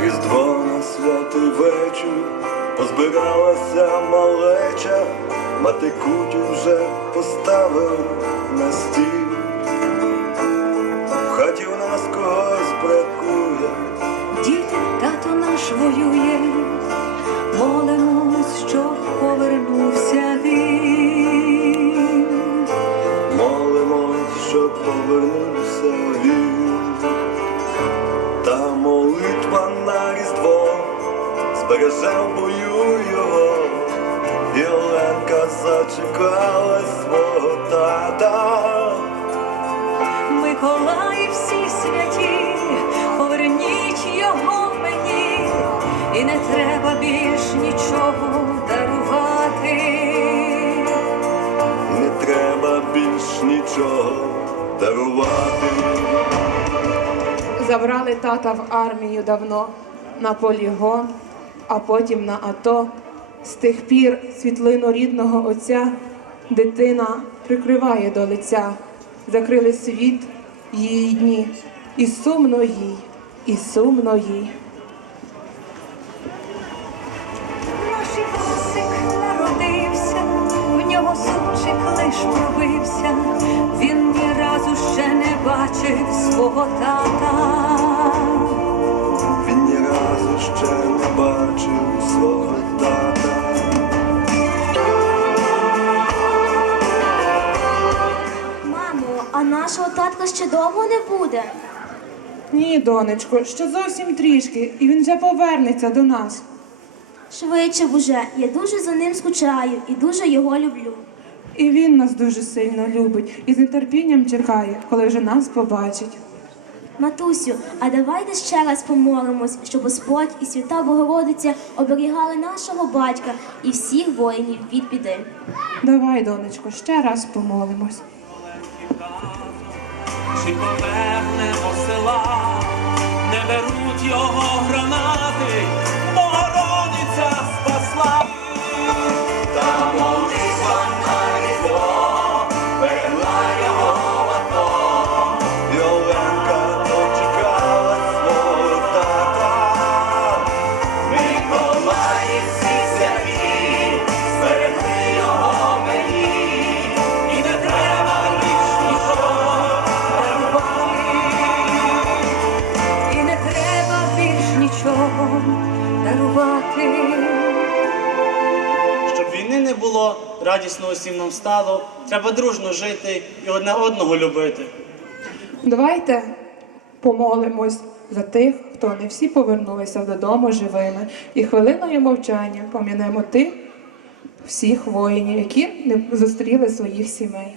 Різдво на святий вечір позбиралася малеча, мати кутю вже поставив на стіл. В хаті у нас когось бракує. Діти, тато наш воює. Збереже в бою його. І зачекала свого тата. Миколаї всі святі, поверніть його мені, і не треба більш нічого дарувати. Не треба більш нічого дарувати. Забрали тата в армію давно на полігон, а потім на АТО. З тих пір світлину рідного отця дитина прикриває до лиця. Закрили світ її дні, і сумно їй, і сумно їй. Івасик народився, в нього сумчик лиш пробився, він ні разу ще не бачив свого тата. А нашого татка ще довго не буде. Ні, донечко, ще зовсім трішки, і він вже повернеться до нас. Швидше б уже, я дуже за ним скучаю і дуже його люблю. І він нас дуже сильно любить і з нетерпінням чекає, коли вже нас побачить. Матусю, а давайте ще раз помолимось, щоб Господь і свята Богородиця оберігали нашого батька і всіх воїнів від біди. Давай, донечко, ще раз помолимось. Чи повернемо села, не беруть його гранати, дарувати. Щоб війни не було, радісно усім нам стало, треба дружно жити і одне одного любити. Давайте помолимось за тих, хто не всі повернулися додому живими, і хвилиною мовчання пом'янемо тих всіх воїнів, які не зустріли своїх сімей.